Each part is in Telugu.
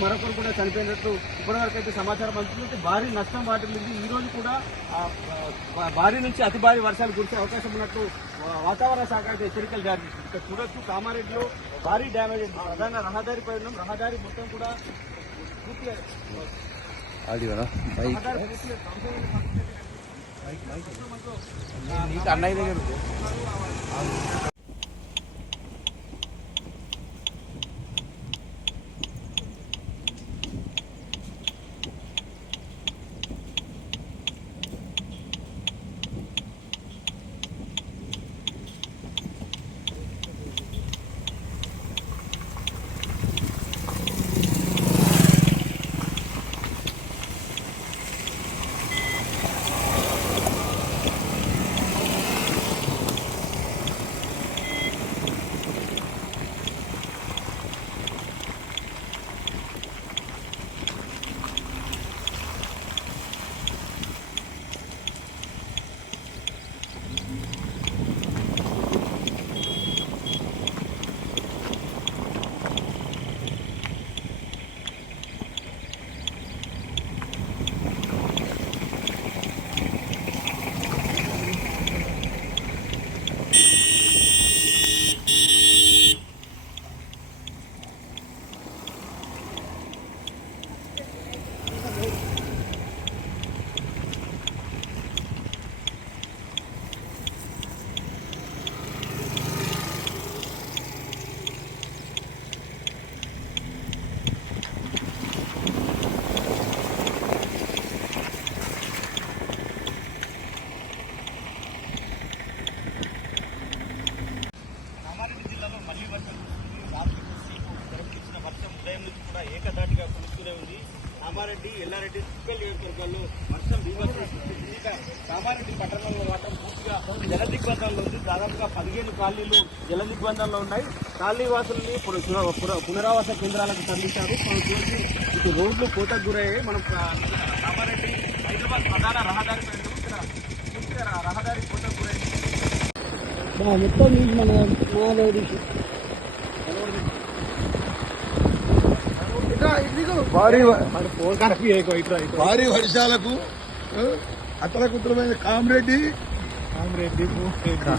మరొకరు కూడా చనిపోయినట్టు ఇప్పటివరకు అయితే సమాచారం అందుతుంది. భారీ నష్టం వాటిల్లింది ఈ రోజు కూడా భారీ నుంచి అతి భారీ వర్షాలు కురిసే అవకాశం ఉన్నట్టు ఆ, వాతావరణ శాఖ అయితే హెచ్చరికలు జారీ చేసింది. ఇక్కడ చూడొచ్చు కామారెడ్డిలో భారీ డ్యామేజ్ అయింది. ప్రధాన రహదారి పై ఉన్నాం రహదారి మొత్తం కూడా అన్నయ్య దగ్గర వర్షం కూడా ఏకధాటిగా కురుస్తూనే ఉంది. కామారెడ్డి ఎల్లారెడ్డి చుక్కల్ నియోజకవర్గాల్లో వర్షం బీభత్సం సృష్టించింది కామారెడ్డి పట్టణంలో మాత్రం పూర్తిగా జలదిగ్బంధంలో ఉంది. దాదాపుగా పదిహేను కాలనీలు జలదిగ్బంధంలో ఉన్నాయి. కాలనీవాసుల్ని పునరావాస కేంద్రాలకు తరలించారు. మనం చూసి ఇటు రోడ్లు కోతకు గురయ్యాయి. మనం కామారెడ్డి హైదరాబాద్ ప్రధాన రహదారి రహదారి కోతకు గురైంది మొత్తం నీకు మన భారీ వర్షాలకు అతలకుతలమైన కామరెడ్డి.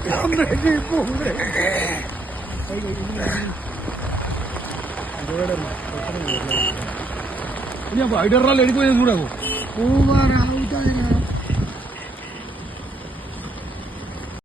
కామరెడ్డి. ఇక హైదరాబాద్ వెళ్ళిపోయింది చూడకు. రావుతుంది